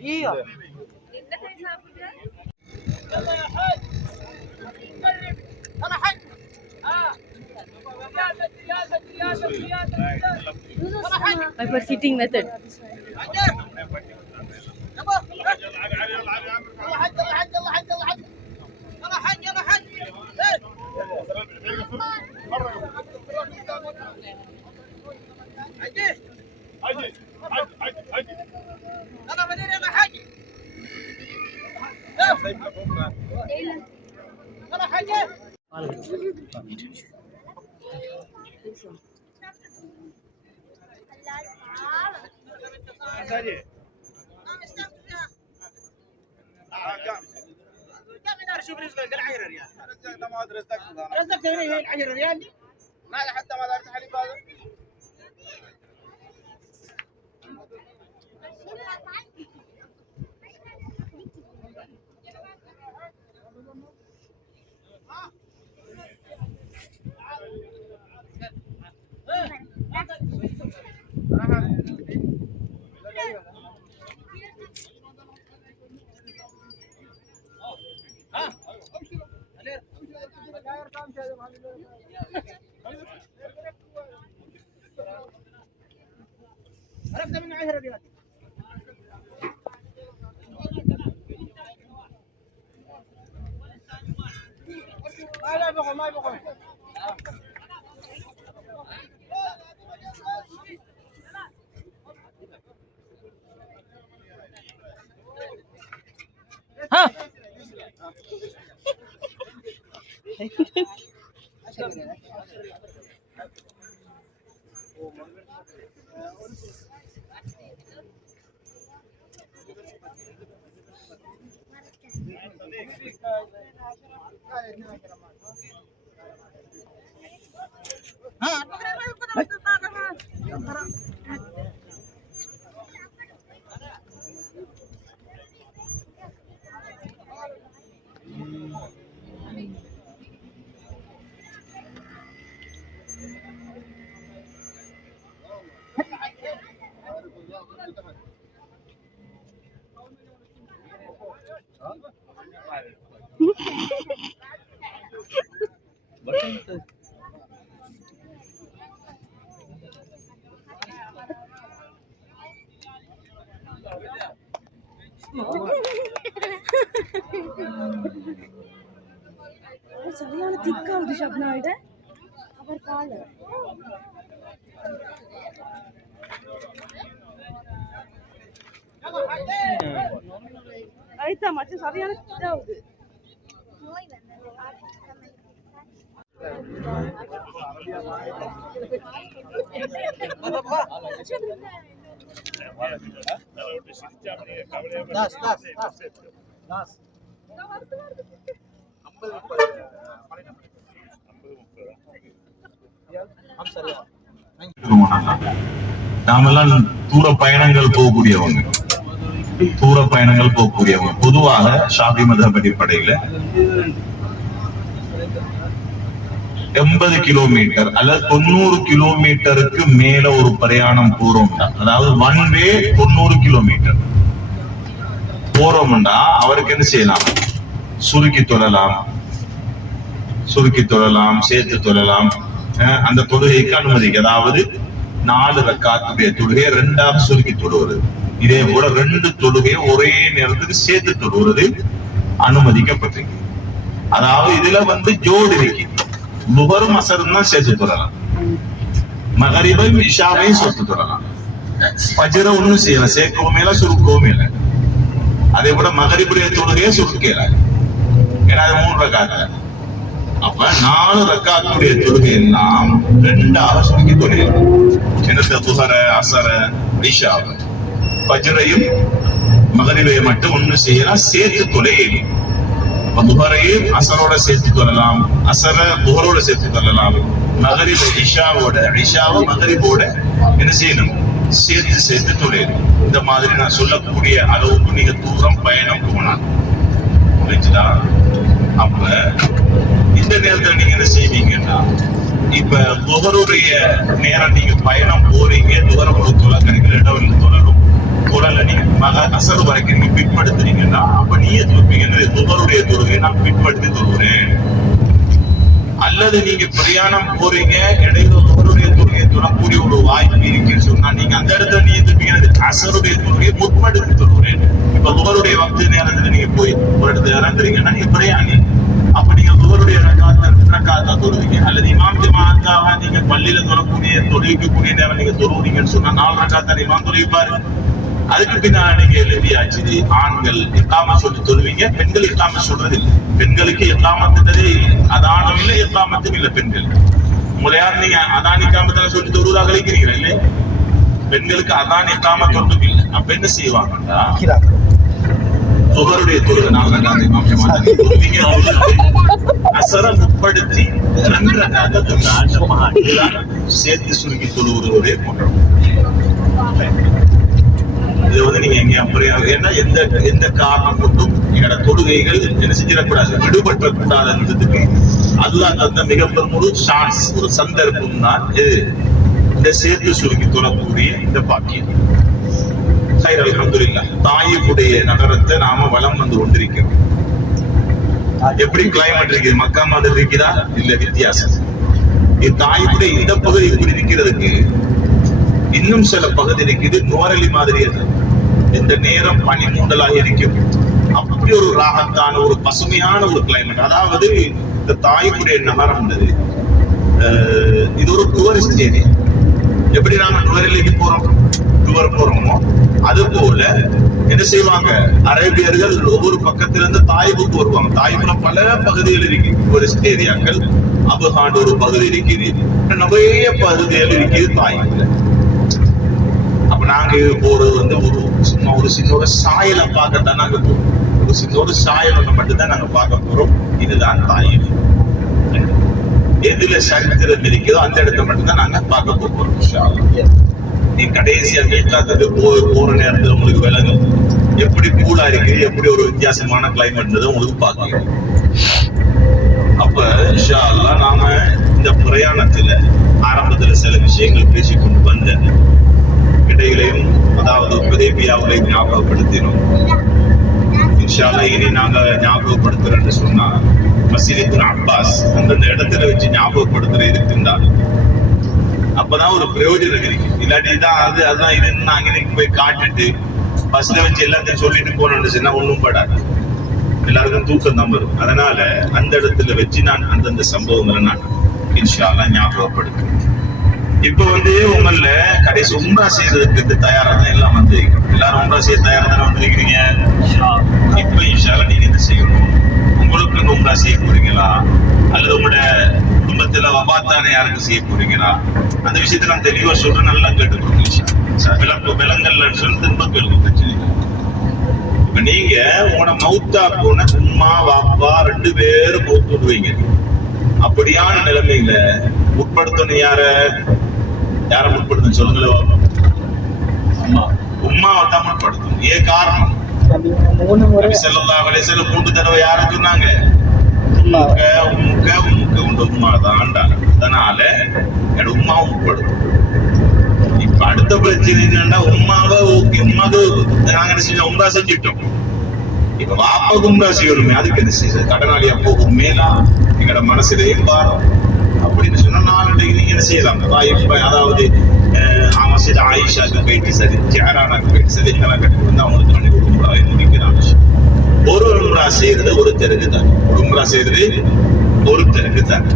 iya. For seating method. شوف رزقك قال 10 ريال رزقك ما رزقك رزقك هي 10 ريال ما حتى ما دارت علي هذا عرفت من 10 ريال لا بقول ما بقول ها சரியான திக்காவுது ஷப்னாவிட அவர் கால ஐத்தா மச்ச சரியான திக்காவுது நாமெல்லாம் தூர பயணங்கள் போகக்கூடியவங்க பொதுவாக ஷாஃபி மذஹப் அடிப்படையில 80 கிலோமீட்டர் அல்லது 90 கிலோமீட்டருக்கு மேல ஒரு பிரயாணம் போறோம்டா, அதாவது ஒன் வே 90 கிலோமீட்டர் போறோம்டா அவருக்கு என்ன செய்யலாம்? சுருக்கி தொழலாம், சேர்த்து தொழலாம். அந்த தொழுகைக்கு அனுமதிக்கு, அதாவது 4 ரக்காத்துடைய தொழுகை 2ஆக சுருக்கி தொழுவது, இதே போல 2 தொழுகை ஒரே நேரத்துக்கு சேர்த்து தொழுவது அனுமதிக்கப்பட்டிருக்கு. அதாவது இதுல ஜோடு இருக்கு, முகரும் அசரும் தான் சேர்த்து தொழலாம், மகரிபையும் இஷாவையும் சேர்த்து தொழலாம், ஃபஜ்ர ஒண்ணும் செய்யலாம், சேர்க்கவும் இல்லை சுருக்கவும் இல்லை. அதே போல மகரிபுடைய தொழுகையை சுருக்கல, ஏன்னா அது 3 ரக்காத்து. அப்ப 4 ரக்காத்துடைய தொழுகை எல்லாம் 2ஆக சுருக்கி தொழுகிறோம். என்னத்த துஹர, அசர, இஷா, ஃபஜ்ரையும் மகரிபையும் மட்டும் ஒண்ணு செய்யலாம், சேர்த்து தொழுகையும். துஹரையும் அசரோட சேர்த்து தொழலாம், அசர துஹரோட சேர்த்து தொழலாம், மகரிப இஷாவை மகரிபோட என்ன செய்யணும், சேர்த்து தொழிலும். இந்த மாதிரி நான் சொல்லக்கூடிய அளவுக்கு நீங்க தூரம் பயணம் போனாங்க. புரிஞ்சுதா? அப்ப இந்த நேரத்துல நீங்க என்ன செய்வீங்கன்னா, இப்ப துஹருடைய நேரம் நீங்க பயணம் போறீங்க, துஹரம் ஒரு தொலை கிடைக்கிற இடம் தொடரும் குரல்ல நீங்க அசர் வரைக்கும் நீங்க பிற்படுத்துறீங்கன்னா, அப்ப நீங்க சொல்லுவீங்க துஹருடைய தொழுகை நான் பிற்படுத்தி தொழுகிறேன். அல்லது நீங்க பிரயாணம் போறீங்க, இடையில துஹருடைய தொழுகையை தொடரக்கூடிய ஒரு வாய்ப்பு இருக்குன்னு சொன்னா, நீங்க அந்த இடத்துல நீங்க சொல்லுவீங்க அசருடைய தொழுகையை முற்படுத்தி தொழுகிறேன். இப்ப துஹருடைய வக்து நேரத்துல நீங்க போய் ஒரு இடத்துல இறங்குறீங்கன்னா நீங்க பிரயாணி, அப்ப நீங்க துஹருடைய ரக்காத்தா தொழுவீங்க. அல்லது இமாம் ஜமாஅத்தாக நீங்க பள்ளியில தொழக்கூடிய தொழுவிக்கக்கூடிய நேரம் நீங்க தொழுவீங்கன்னு சொன்னா 4 ரக்காத்தா இமாம் தொழுவிப்பாரு. அதுக்கு பின்னாடி நீங்க எழுதியாச்சு, ஆண்கள் இக்காம சொல்லி தொழுவீங்க, பெண்கள் இக்காம சொல்றது இல்லை. பெண்களுக்கு இக்காமத்துன்றதே அதானும் இல்லை, இக்காமத்தும் இல்லை. பெண்கள் உங்களை யார் நீங்க அதான் இக்காமத்தால சொல்லி தொழுவதா கழிக்கிறீங்க இல்லை? பெண்களுக்கு அதான் இக்காம தொழுது இல்லை. அப்ப என்ன செய்வாங்கடா, துஹருடைய தொழுகை 4 ரக்காத்தை இமாம் ஜமாஅத் தொழுவீங்க, அசர முற்படுத்தி 2 ரக்காத்தை சேர்த்து சுருக்கி தொழுவதோட போன்றோம். இது வந்து நீங்க எங்க அப்படியாக ஏன்னா எந்த காரணம் கொண்டும் எங்களோட தொழுகைகள் என்ன செஞ்சிடக்கூடாது, விடுபற்றக்கூடாதுன்றதுக்கு அல்லாஹ் தந்த மிக பெரும் சான்ஸ், ஒரு சந்தர்ப்பம் தான் இந்த சேர்த்து சுருக்கி தொழக்கூடிய இந்த பாக்கியம். அல்ஹம்துலில்லாஹ். தாயிஃபுடைய நகரத்தை நாம வலம் வந்து கொண்டிருக்கிறோம். எப்படி கிளைமேட் இருக்குது, மக்கா மாதிரி இருக்குதா? இல்ல, வித்தியாசம். தாயிஃபுடைய இந்த பகுதி இப்படி இருக்கிறதுக்கு இன்னும் சில பகுதி இருக்குது நுவரலி மாதிரி. இந்த நேரம் பனி மூண்டலாக இருக்கும். அப்படி ஒரு ராகத்தான ஒரு பசுமையான ஒரு கிளைமேட். அதாவது இந்த தாயிஃபுடைய நகரம் இது ஒரு டூரிஸ்ட் ஏரியா. எப்படி நாம நுவரலிக்கு டூர் போறோமோ அது போல என்ன செய்வாங்க, அரேபியர்கள் ஒவ்வொரு பக்கத்துல இருந்து தாயிஃபுக்கு வருவாங்க. தாயிஃப்ல பல பகுதிகள் இருக்கு, டூரிஸ்ட் ஏரியாக்கள். அபுஹாண்ட் ஒரு பகுதி இருக்குது, நிறைய பகுதிகள் இருக்குது தாயிஃப்ல. அப்ப நாங்க போறது வந்து சும்மா ஒரு சின்ன ஒரு சாயலை பார்க்கத்தான் நாங்க போறோம். ஒரு சின்ன ஒரு சாயல் ஒண்ணு மட்டும்தான் நாங்க பார்க்க போறோம். இதுதான் தாயிஃப். எதுல சரித்திரம் இருக்குதோ அந்த இடத்த மட்டும்தான் நாங்க பார்க்க போறோம். நீ கடைசியா கேட்காதது போற நேரத்துல உங்களுக்கு விளங்கும் எப்படி கூலா இருக்கு, எப்படி ஒரு வித்தியாசமான கிளைமேட் உங்களுக்கு பார்க்கலாம். அப்ப இன்ஷா அல்லாஹ் நாம இந்த பிரயாணத்துல ஆரம்பத்துல சில விஷயங்கள் பேசிக்கொண்டு வந்த இடையிலையும், அதாவது ஹுதைபியாவிலையும் ஞாபகப்படுத்தினோம். இன்ஷா அல்லாஹ் இனி நாங்க ஞாபகப்படுத்துறேன்னு சொன்னா மஸ்ஜித் இப்னு அப்பாஸ் அந்தந்த இடத்துல வச்சு ஞாபகப்படுத்துற இருக்குண்டால் அப்பதான் ஒரு பிரயோஜனம் இருக்கு. இல்லாட்டி தான் அதுதான் இதுன்னு நாங்க இன்னைக்கு போய் காட்டிட்டு பஸ்ல வச்சு எல்லாத்தையும் சொல்லிட்டு போனோம்னு சொன்னா ஒண்ணும் படாது, எல்லாருக்கும் தூக்கம் தான் வரும். அதனால அந்த இடத்துல வச்சு நான் அந்தந்த சம்பவங்களை நான் இன்ஷா அல்லாஹ் ஞாபகப்படுத்துறேன். இப்ப வந்து உங்கள கடைசி உம்ரா செய்யறதுக்கு தயாரா தான் எல்லாம் வந்திருக்கோம். எல்லாரும் உம்ரா செய்ய தயாரா தானே வந்திருக்கிறீங்க. இப்ப இன்ஷா அல்லாஹ் நீங்க என்ன செய்யணும், உங்களுக்கு உம்ரா செய்ய போறீங்களா அல்லது உங்களோட குடும்பத்துல வபாத்தான யாருக்கு செய்ய போறீங்களா, அந்த விஷயத்த நான் தெளிவா சொல்றேன், நல்லா கேட்டுக்கோங்க. விலங்கல்ல சொல்லி திரும்ப கேளுங்க, பிரச்சனை இல்லை. இப்ப நீங்க உங்களோட மௌத்தா போன உம்மா வாப்பா 2 பேரும் மௌத்து விடுவீங்க. அப்படியான நிலைமையில முற்படுத்தணும் யார முற்படுத்தணும் சொல்லுங்களேன். உம்மாவை தான் முற்படுத்தணும். ஏன் காரணம், ஸல்லல்லாஹு அலைஹி வஸல்லம் 3 தடவை யார சொன்னாங்க, உம்மா தான்டா. அதனால என்னோட உம்மாவை முற்படுத்தும். இப்ப அடுத்த பிரச்சனை என்னன்னா, உம்மாவுக்கு நாங்க உம்ரா செஞ்சுட்டோம். இப்ப வாப்பாவுக்கு உம்ரா செய்யணுமே, அதுக்கு என்ன செய்ய கடனாளியா போகும் மேலா எங்களோட மனசுலையும் பாரம் அப்படின்னு சொன்னா 4 நீங்க என்ன செய்யலாம். அதாவது மஸ்ஜித் ஆயிஷாக்கு போயிட்டு சரி, ஜஹரானாக்கு போயிட்டு சரி, எங்கெல்லாம் கட்டி வந்து அவங்களுக்கு வேண்டி ஒரு உம்ரா முடிக்கிறாங்க. ஒரு உம்ரா செய்யறது ஒரு தெருக்கு தான், ஒரு உம்ரா செய்யறது ஒரு தெருக்கு தான்.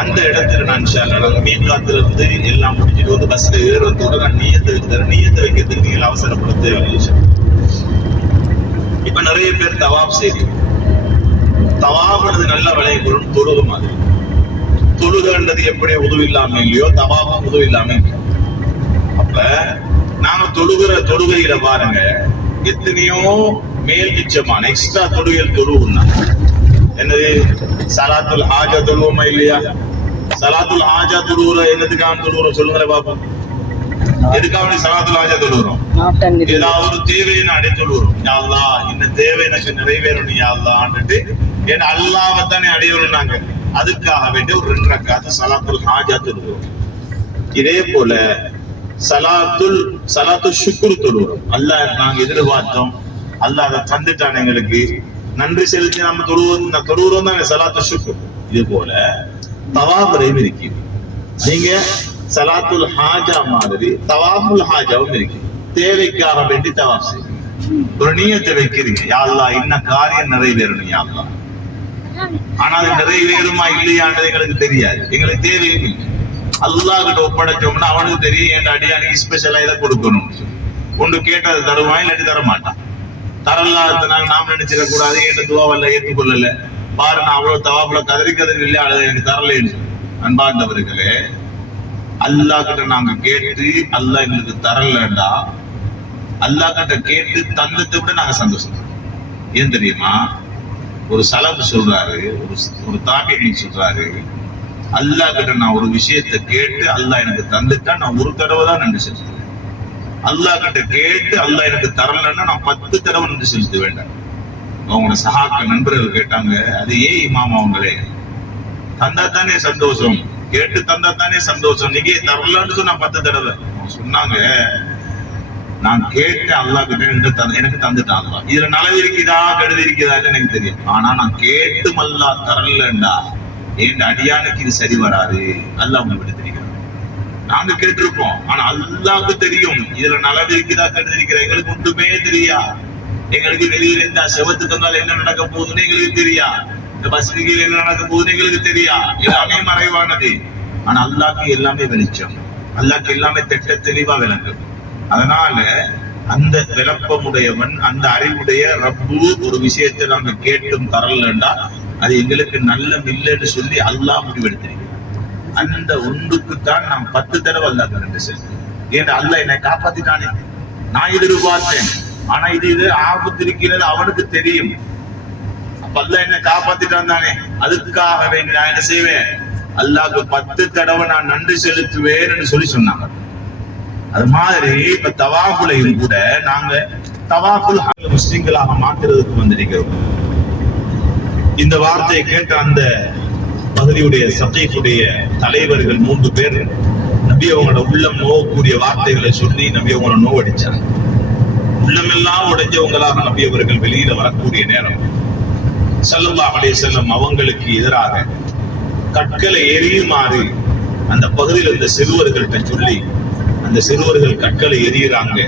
அந்த இடத்துல நான் இன்ஷா அல்லாஹ் மீகாத்துல இருந்து எல்லாம் முடிச்சுட்டு வந்து பஸ்ல ஏறுறதோட நான் நியத்தை வைக்கிறதுக்கு நீங்கள் அவசரப்படுத்த. இப்ப நிறைய பேர் தவாப் செய்யுங்க. தவாபுனது நல்ல விளையப்பொருள் தொழுகு மாதிரி. தொழுகன்றது எப்படி உதவி இல்லாம இல்லையோ தவாபும் உதவி இல்லாம இல்லையோ. அப்ப நாம தொழுகையில பாருங்க எத்தனையோ மேல் மிச்சமான எக்ஸ்ட்ரா தொழுகைகள் தொழுவுன்னா என்னது சலாத்துல் ஹாஜா தொழுவோமா இல்லையா? சலாத்துல் ஹாஜா தொழுவுற என்னதுக்காக தொழுவுறோம் சொல்லுங்களேன் பாப்போம். எதுக்காக சலாத்துல் ஹாஜா தொழுவுறோம்? ஏதாவது தேவையை அடைய தொழுவுறோம். யா அல்லாஹ் இந்த தேவை எனக்கு நிறைவேறணும் யா அல்லாஹ்ன்னுட்டு ஏன்னா அல்லாஹ்வை தானே அடையணும் நாங்க. அதுக்காக வேண்டிய ஒரு 2 ரக்காத் சலாத்துல் ஹாஜா தொழுவுறோம். இதே போல சலாத்து ஷுக்ர் தொழுவோம். அல்லாஹ் நாங்க எதிர்பார்த்தோம், அல்லாஹ் அதை தந்துட்டான், எங்களுக்கு நன்றி செலுத்தி நம்ம தொழுவோம் தானே சலாத்து ஷுக்ர். இது போல தவாபுரையும் இருக்கு. நீங்க சலாத்துல் ஹாஜா மாதிரி தவாபுல் ஹாஜாவும் இருக்கு. தேவைக்காக வேண்டி தவாப் செய்யுங்க. ஒரு நியத்தை வைக்கிறீங்க, யா அல்லாஹ் இன்ன காரியம் நிறைவேறணும் யா அல்லாஹ். ஆனா அது நிறைவேறுமா இல்லையான்றது எங்களுக்கு தெரியாது, எங்களுக்கு தேவையும் இல்லை. அல்லாஹ் கிட்ட ஒப்படைச்சோம்னா அவனுக்கு தெரியும் என் அடியானுக்கு ஸ்பெஷலா இதை கொடுக்கணும். ஒன்று கேட்டது தருவான், இல்லாட்டி தர மாட்டான். தரலாதனால நாம் நினைச்சிட கூடாது என் துவாவல்ல ஏற்றுக்கொள்ளல பாரு நான் அவ்வளவு தவாப்புல கதறி இல்லையா அது எனக்கு தரலன்னு. அன்பார்ந்தவர்களே, அல்லாஹ் கிட்ட நாங்க கேட்டு அல்லாஹ் எங்களுக்கு தரலண்டா அல்லாஹ் கிட்ட கேட்டு தந்தத்தை விட நாங்க சந்தோஷம். ஏன் தெரியுமா? ஒரு சலப்பு சொல்றாரு, ஒரு தாபியீ சொல்றாரு, அல்லாஹ் கிட்ட நான் ஒரு விஷயத்தை கேட்டு அல்லாஹ் எனக்கு தந்துட்டா நான் ஒரு தடவை தான் நன்றி செலுத்துவேன். அல்லாஹ் கிட்ட கேட்டு அல்லாஹ் எனக்கு தரலன்னா நான் 10 தடவை நன்றி செலுத்த வேண்டாம். அவங்களோட சஹாக்க நண்பர்கள் கேட்டாங்க, அது ஏன் இமாம் அவங்களே தந்தா தானே சந்தோஷம், கேட்டு தந்தா தானே சந்தோஷம், நீங்க தரலன்னு சொன்னா 10 தடவை. சொன்னாங்க, நான் கேட்டு அல்லாஹ் கிட்ட எனக்கு தந்துட்டான். இதுல நலவு இருக்குதா கெடுதி இருக்குதான்னு எனக்கு தெரியும். ஆனா நான் கேட்டும் அல்லாஹ் தரலண்டா என் அடியானுக்கு இது சரி வராது. அல்லாஹ் உங்களுக்கு தெரியும். நாங்க கேட்டிருப்போம், ஆனா அல்லாஹ்க்கு தெரியும் இதுல நலவு இருக்குதா கெடுதி இருக்கிற. எங்களுக்கு ஒன்றுமே தெரியா. எங்களுக்கு வெளியில இருந்தா செவத்துக்கங்கால் என்ன நடக்க போகுதுன்னு எங்களுக்கு தெரியா, இந்த பஸ்மிக்கு என்ன நடக்க போகுதுன்னு எங்களுக்கு தெரியா. எல்லாமே மறைவானது. ஆனா அல்லாஹ்க்கு எல்லாமே வெளிச்சம், அல்லாஹ்க்கு எல்லாமே திட்ட தெளிவா விளங்கும். அதனால அந்த விளப்பமுடையவன், அந்த அறிவுடைய ரப்பு ஒரு விஷயத்தை நாங்க கேட்டும் தரலண்டா அது எங்களுக்கு நல்ல இல்லைன்னு சொல்லி அல்லாஹ் முடிவெடுத்திருக்கிறார். அந்த ஒன்றுக்குத்தான் நாம் 10 தடவை அல்லாஹ் நன்றி செலுத்தணும். ஏன்னா அல்லாஹ் என்னை காப்பாத்திட்டானே, நான் எதிர்பார்த்தேன், ஆனா இது ஆபத்து இருக்கிறது அவனுக்கு தெரியும். அப்ப அல்லாஹ் என்ன காப்பாத்திட்டான் தானே, அதுக்காக வேண்டி நான் என்ன செய்வேன், அல்லாஹ்க்கு 10 தடவை நான் நன்றி செலுத்துவேன்னு சொல்லி சொன்னாங்க. அது மாதிரி இப்ப தவாஃபுலையும் கூட நாங்க தவாஃபுல் முஸ்லிம்களாக மாற்றுறதுக்கு வந்திருக்கிறோம். இந்த வார்த்தையை கேட்ட அந்த பகுதியுடைய சகீஃபுடைய தலைவர்கள் 3 பேர் நபி அவங்களோட உள்ளம் நோவக்கூடிய வார்த்தைகளை சொல்லி நபி அவங்கள நோவடிச்சாங்க. உள்ளமெல்லாம் உடைஞ்சவங்களாக நபி அவர்கள் வெளியில வரக்கூடிய நேரம் ஸல்லல்லாஹு அலைஹி வஸல்லம் அவங்களுக்கு எதிராக கற்களை எரியுமாறு அந்த பகுதியில் இருந்த சிறுவர்கள்ட்ட சொல்லி அந்த சிறுவர்கள் கற்களை எரியுறாங்க.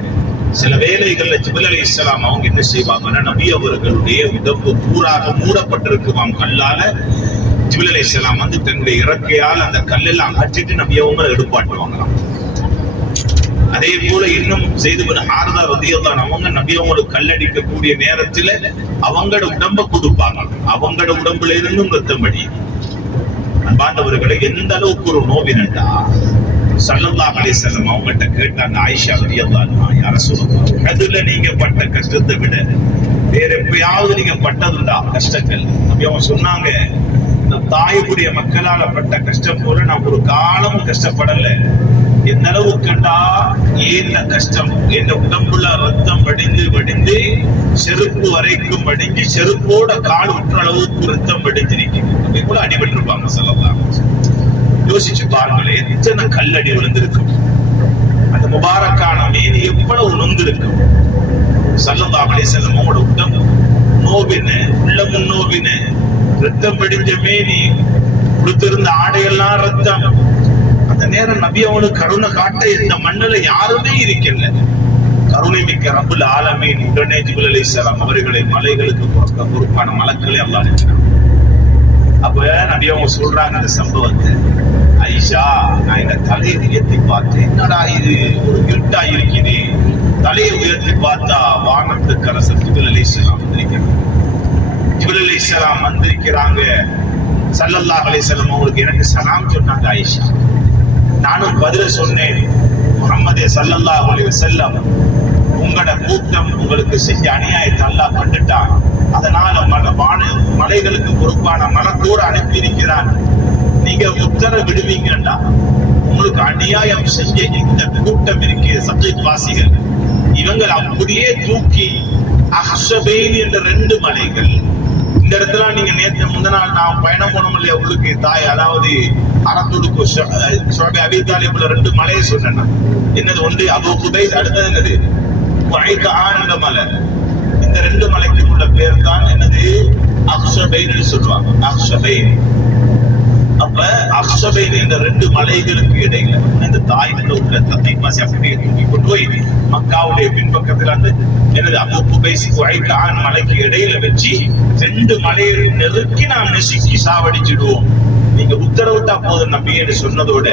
சில வேளைகள்ல ஜிப்ரீல் அலைஹிஸ்ஸலாம் அவங்க என்ன செய்வாங்கன்னா, நபி அவர்களுடைய உடம்பு பூராக மூடப்பட்டிருக்குமாம் கல்லால. ஜிப்ரீல் அலைஹிஸ்ஸலாம் வந்து தன்னுடைய இறக்கையால் அந்த கல்லெல்லாம் அகற்றிட்டு நபி அவங்க எடுப்பாட்டுவாங்களாம். அதே போல இன்னும் ஸைத் இப்னு ஹாரிஸா ரலியல்லாஹு அன்ஹு அவங்க நபி அவங்களுக்கு கல்லடிக்கக்கூடிய நேரத்துல அவங்களோட உடம்ப கொடுப்பாங்க. அவங்களோட உடம்புல இருந்தும் ரத்தம் வடியும். அன்பாண்டவர்களை எந்த அளவுக்கு ஒரு நோவினண்டா ஸல்லல்லாஹு அலைஹி வஸல்லம் அவங்கள்ட்ட கேட்டாங்க, ஆயிஷா ரலியல்லாஹு அன்ஹா, யா ரசூலல்லாஹ், அதுல நீங்க பட்ட கஷ்டத்தை விட வேற எப்பயாவது நீங்க பட்டதுண்டா கஷ்டங்கள்? அப்படி அவங்க சொன்னாங்க, இந்த தாயுடைய மக்களால பட்ட கஷ்டம் போல நான் ஒரு காலமும் கஷ்டப்படல. எந்த அளவு கண்டா ஏந்த கஷ்டம், எந்த உடம்புல ரத்தம் வடிந்து வடிந்து செருப்பு வரைக்கும் வடிஞ்சு செருப்போட கால் உற்ற அளவுக்கு ரத்தம் வடிஞ்சிருக்கிறது. அப்படி கூட அடிபட்டு இருப்பாங்க ஸல்லல்லாஹு அலைஹி வஸல்லம். யோசிச்சு பாருங்களேன், எத்தனை கல்லடி விழுந்திருக்கும். அந்த முபாரக்கான மேனி எவ்வளவு நொந்திருக்கும். ஸல்லல்லாஹு அலைஹி வஸல்லம் அவங்களோட உடம்பு நோவின, உள்ளமும் நோவின, ரத்தம் வடிஞ்ச மேனி, கொடுத்திருந்த ஆடையெல்லாம் ரத்தம். அந்த நேரம் நபி அவனுக்கு கருணை காட்ட இந்த மண்ணுல யாருமே இருக்கல. கருணை மிக்க ரப்புல் ஆலமீன் உடனே ஜிப்ரீல் அலைஹிஸ்ஸலாம் அவர்களை மலைகளுக்கு பொறுப்பான மலக்களை அல்லாஹ் அனுப்பினான். அப்ப நபி அவங்க சொல்றாங்க இந்த சம்பவத்தை, ஆயிஷா, நான் இந்த தலையை உயர்த்தி பார்த்தேன், என்னடா இது ஒரு இருட்டா இருக்குது. தலையை உயர்த்தி பார்த்தா வானத்துக்கு அரசர் ஜிப்ரீல் அலைஹிஸ்ஸலாம் வந்திருக்கிறார். ஜிப்ரீல் அலைஹிஸ்ஸலாம் வந்திருக்கிறாங்க. ஸல்லல்லாஹு அலைஹி வஸல்லம் அவங்களுக்கு எனக்கு சலாம் சொன்னாங்க ஆயிஷா. நானும் பதில சொன்னேன், முஹம்மதே ஸல்லல்லாஹு அலைஹி வஸல்லம், உங்களோட கூட்டம் உங்களுக்கு செஞ்ச அநியாயத்தை அல்லாஹ் கண்டுட்டான். அதனால மலைகளுக்கு பொறுப்பான மலக்கூறு அனுப்பி இருக்கிறான். நீங்க உத்தரவு விடுவீங்கன்னா உங்களுக்கு அநியாயம் செஞ்ச இந்த கூட்டம் இருக்கிற சகீப் வாசிகள் இவங்க அப்படியே தூக்கி அஹ்ஷபைன் என்ற 2 மலைகள், இந்த இடத்துல நீங்க நேற்று முந்தின நாள் நான் பயணம் போனோம் இல்லையா உங்களுக்கு தாய், அதாவது அரத்துடுக்கு ஷுஐப் அபீ தாலிப்ல 2 மலையை சொன்னேன். என்னது ஒன்று அபூ குபைஸ், அடுத்தது என்னது குஐகான் என்ற மலை. இந்த 2 மலைக்கு உள்ள பேர் தான் என்னது அஹ்ஷபைன் சொல்லுவாங்க. அஹ்ஷபைன். அப்ப அஹ்ஷபைன் என்ற 2 மலைகளுக்கு இடையில இந்த தாய்க்குள்ள உள்ள தத்தைமாசி அப்படியே தூக்கி கொண்டு போய் மக்காவுடைய பின்பக்கத்துல அந்த எனது அபூ குபைஸ் குஐகான் மலைக்கு இடையில வச்சு 2 மலையை நெருக்கி நாம் நெசுக்கி சாவடிச்சிடுவோம். நீங்க உத்தரவிட்டா போதும் நபி என்று சொன்னதோட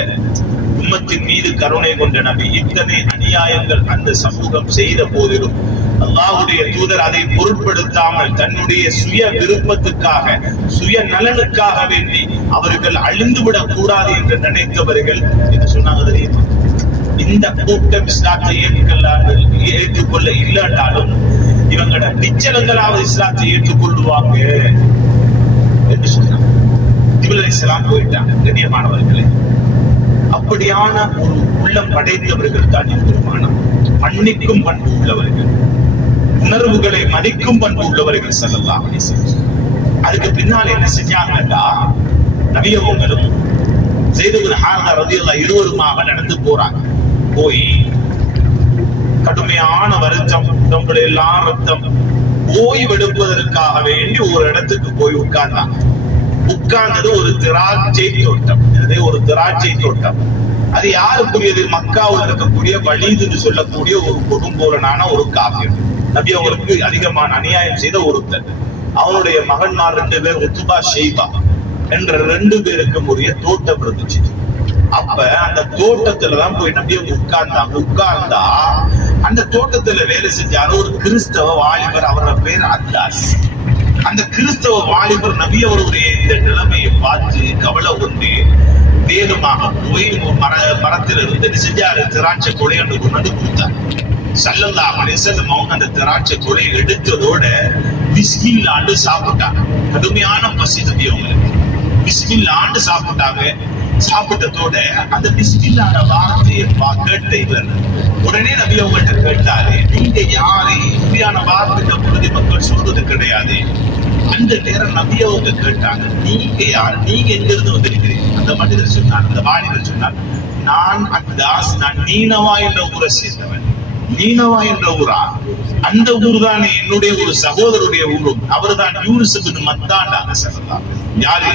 உம்மத்தின் மீது கருணை கொண்ட நபி இத்தனை அநியாயங்கள் அந்த சமூகம் செய்த போதிலும் அல்லாஹ்வுடைய தூதர் அதை பொருட்படுத்தாமல் தன்னுடைய சுய விருப்பத்துக்காக சுய நலனுக்காக வேண்டி அவர்கள் அழிந்துவிடக் கூடாது என்று நினைத்தவர்கள் என்ன சொன்னாங்க தெரியுமா? இந்த கூட்டம் இஸ்லாத்தை ஏற்றுக்கொள்ள இல்லாட்டாலும் இவங்களோட நிச்சலங்களாவது இஸ்லாத்தை ஏற்றுக்கொள்ளுவாங்க என்று சொன்னாங்க. ஜிப்ரீல் அலைஹிஸ்ஸலாம் போயிட்டாங்க. கண்ணியமானவர்களே, அப்படியான ஒரு உள்ளம் படைத்தவர்கள் தான் பெருமானார். மன்னிக்கும் பண்பு உள்ளவர்கள், உணர்வுகளை மதிக்கும் பண்பு உள்ளவர்கள் ஸல்லல்லாஹு அலைஹி வஸல்லம். அதுக்கு பின்னால் என்ன செஞ்சாங்கன்னா, நபி அவர்களும் ஸைத் இப்னு ஹாரிஸா ரலியல்லாஹு இருவருமாக நடந்து போறாங்க. போய் கடுமையான வருத்தம், உடம்புல எல்லாம் ரத்தம், ஓய்வெடுப்பதற்காக வேண்டி ஒரு இடத்துக்கு போய் உட்கார்ந்தாங்க. உட்கார்ந்தது ஒரு திராட்சை தோட்டம். ஒரு திராட்சை தோட்டம். அது யாருக்குரியது? மக்காவில் இருக்கக்கூடிய வலீத் என்று சொல்லக்கூடிய ஒரு கொடுங்கோலனான ஒரு காஃபிர். நபி அவருக்கு அதிகமான அநியாயம் செய்த ஒருத்தர். அவனுடைய மகன்மார் 2 பேர் உத்பா ஷைபா என்ற 2 பேருக்கும் உரிய தோட்டம் இருந்துச்சு. அப்ப அந்த தோட்டத்துலதான் போய் நபி உட்கார்ந்தாங்க. உட்கார்ந்தா அந்த தோட்டத்துல வேலை செஞ்சாரு ஒரு கிறிஸ்தவ வாலிபர். அவரோட பேர் அத்தாஸ். அந்த கிறிஸ்தவ வாலிபர் நபி அவருடைய இந்த நிலைமையை பார்த்து கவலை கொண்டு வேகமாக போய் மரத்தில் இருந்து செஞ்சாரு திராட்சை கொலையை கொண்டு கொடுத்தார். ஸல்லல்லாஹு அலைஹி வஸல்லம் அவங்க அந்த திராட்சை கொலையை எடுத்ததோட பிஸ்மில்லாஹ்னு சாப்பிட்டாங்க. கடுமையான பசி நபி அவங்களுக்கு. பிஸ்மில்லாஹ்னு சாப்பிட்டாங்க. சாப்பிட்டதோட அந்த பிஸ்மில்லாஹ் வார்த்தையை கேட்ட இவர் உடனே நபி அவங்கள்ட்ட கேட்டாரு, நீங்க யாரு? இப்படியான வார்த்தை பொழுது மக்கள் சொல்றது கிடையாது. அந்த நேரம் நபி அவங்க கேட்டாங்க, நீங்க யார்? நீங்க எங்க இருந்து வந்திருக்கிறீங்க? அந்த மனிதர் சொன்னார், அந்த வாலிபர் சொன்னார், நான் அத்தாஸ், நான் நீனவா என்ற ஊரை சேர்ந்தவன். நீனவா என்ற ஊரா? அந்த ஊர் தானே என்னுடைய ஒரு சகோதரருடைய ஊரும். அவர் தான் யூனுஸ் இப்னு மத்தாண்டாங்க. ஸல்லல்லாஹு யாரு?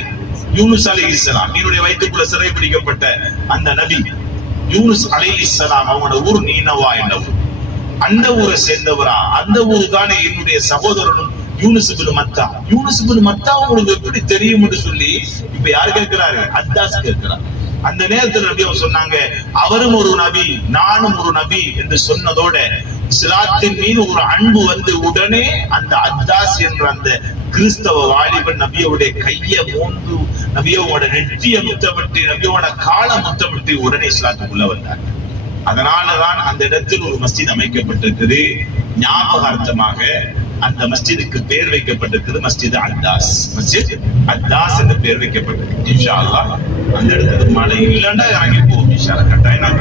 யூனுஸ் அலைஹிஸ்ஸலாம். என்னுடைய வயிற்றுக்குள்ள சிறை பிடிக்கப்பட்ட அந்த நபி யூனுஸ் அலைஹிஸ்ஸலாம் அவங்களோட ஊர் நீனவா என்ற ஊர். அந்த ஊரை சேர்ந்தவரா? அந்த ஊர் தானே என்னுடைய சகோதரனும் யூனுஸ் இப்னு மத்தா. யூனுஸ் இப்னு மத்தா உங்களுக்கு எப்படி தெரியும் என்று சொல்லி இப்ப யாரு கேட்கிறாரு? அத்தாஸ் கேட்கிறார். அந்த நேரத்தில் நபி அவங்க சொன்னாங்க, அவரும் ஒரு நபி நானும் ஒரு நபி என்று சொன்னதோட இஸ்லாத்தின் மீது ஒரு அன்பு வந்து உடனே அந்த அத்தாஸ் என்ற அந்த கிறிஸ்தவ வாலிபன் நபியோட கையை மோந்து நபியோட நெற்றிய முத்தமிட்டு நபியோட கால முத்தமிட்டு உடனே இஸ்லாத்துக்குள்ள வந்தார். அதனாலதான் அந்த இடத்தில் ஒரு மஸ்ஜித் அமைக்கப்பட்டிருக்குது. ஞாபகார்த்தமாக அந்த மஸ்ஜிதுக்கு பேர் வைக்கப்பட்டிருக்கிறது மஸ்ஜித் அத்தாஸ். மஸ்ஜித் அத்தாஸ் என்று பேர் வைக்கப்பட்டிருக்கு. இன்ஷா அல்லாஹ் அந்த இடத்துக்கு மழை இல்லைன்னா இறங்கி போவோம். இன்ஷா அல்லாஹ் கட்டாயம்.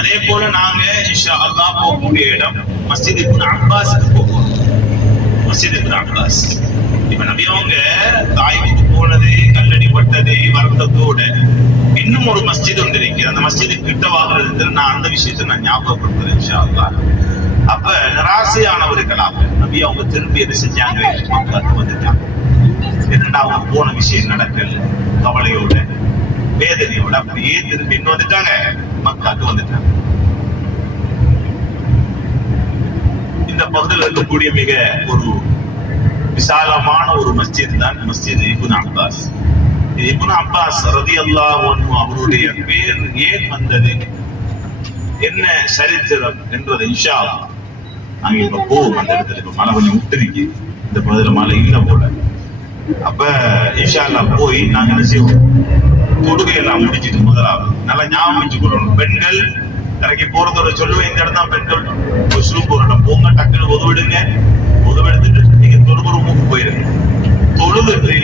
அதே போல நாங்க இன்ஷா அல்லாஹ் போகக்கூடிய இடம் மஸ்ஜித் இப்னு அப்பாஸ்க்கு போவோம். மஸ்ஜித் இப்னு அப்பாஸ். இப்ப நபி அவங்க தாய்க்கு போனது, கல்லடி பட்டது, வருத்தத்தோட இன்னும் ஒரு மஸ்ஜித் ஒன்று இருக்கு. அந்த மஸ்ஜிது கிட்ட வாங்குறது நான் அந்த விஷயத்தை நான் ஞாபகப்படுத்துறேன் இன்ஷா அல்லாஹ். அப்ப நிராசையானவர்களாக நபி அவங்க திரும்பி என்ன செஞ்சாங்க? மக்காவுக்கு வந்துட்டாங்க. என்னடா அவங்க போன விஷயம் நடக்கல, கவலையோட வேதனையோட அப்படியே திரும்பி என்ன வந்துட்டாங்க? மக்காவுக்கு வந்துட்டாங்க. இந்த பகுதியில் இருக்கக்கூடிய மிக ஒரு விசாலமான ஒரு மஸ்ஜித் தான் மஸ்ஜித் இப்னு அப்பாஸ். இப்னு அப்பாஸ் ரலியல்லாஹு அன்ஹு அவருடைய பேர் ஏன் வந்தது, என்ன சரித்திரம் என்றது இன்ஷா அல்லாஹ் நாங்க இப்ப போவோம். அந்த இடத்துல இப்ப மழை கொஞ்சம் விட்டுருக்கு. இந்த பகுதியில மழை இல்ல போல. அப்ப இன்ஷா அல்லாஹ் போய் நாங்க என்ன செய்வோம், தொழுகை எல்லாம் முடிச்சிட்டு முதலாவது நல்லா ஞாபகம் வச்சுக்கொள்ளணும். பெண்கள் இறக்கி போறதோட சொல்லுவேன், இந்த இடம் தான் பெண்கள் போறோம், போங்க டக்குன்னு உதவிடுங்க, உதவெடுத்துட்டு நீங்க தொழுகிற ரூமுக்கு போயிருங்க. தொழுதுட்டு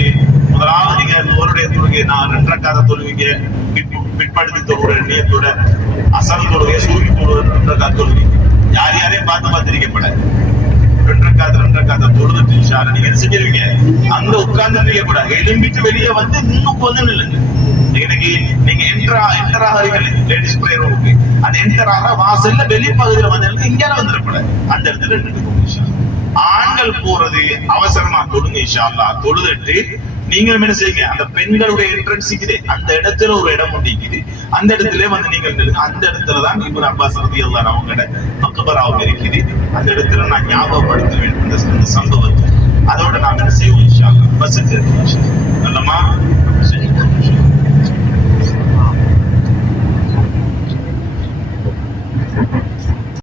முதலாவது நீங்க ஒருடைய தொழுகை நான் 2 ரக்காத தொழுவீங்க, பிற்படுத்தி தொழுகிற நீயத்தோட அசல் தொழுகை சுருக்கி தொழுகிற 2 ரக்காத தொழுவீங்க. யார் யாரையும் பார்த்து இருக்கப்பட 2 ரக்காத தொழுதுட்டு இன்ஷா அல்லாஹ் நீங்க என்ன செஞ்சிருவீங்க, அங்க உட்கார்ந்து இருக்க கூடாது, எழும்பிட்டு வெளியே வந்து இன்னும் கொஞ்சம் நில்லுங்க. இன்னைக்கு நீங்க என்டர் ஆகிறீங்க லேடிஸ் பிரேயர் ரூமுக்கு, அந்த என்டர் ஆகிற வாசல்ல வெளிப்பகுதியில வந்து இங்கே வந்துடக்கூடாது, அந்த இடத்துல நின்றுட்டு இன்ஷா அல்லாஹ். ஆண்கள் போறது அவசரமா தொழுங்க இன்ஷா அல்லாஹ். தொழுதுட்டு நீங்க என்ன செய்யுங்க, அந்த பெண்களுடைய என்ட்ரன்ஸ் இருக்குது, அந்த இடத்துல ஒரு இடம் ஒண்டிக்குது, அந்த இடத்துல வந்து நீங்கள் நில்லுங்க. அந்த இடத்துலதான் இப்னு அப்பாஸ் ரலியல்லாஹு அவங்களோட மக்பராவும் இருக்குது. அந்த இடத்துல நான் ஞாபகப்படுத்துவேன் இந்த சம்பவத்தை. அதோட நாம என்ன செய்வோம் இன்ஷா அல்லாஹ். பஸ் நல்லமா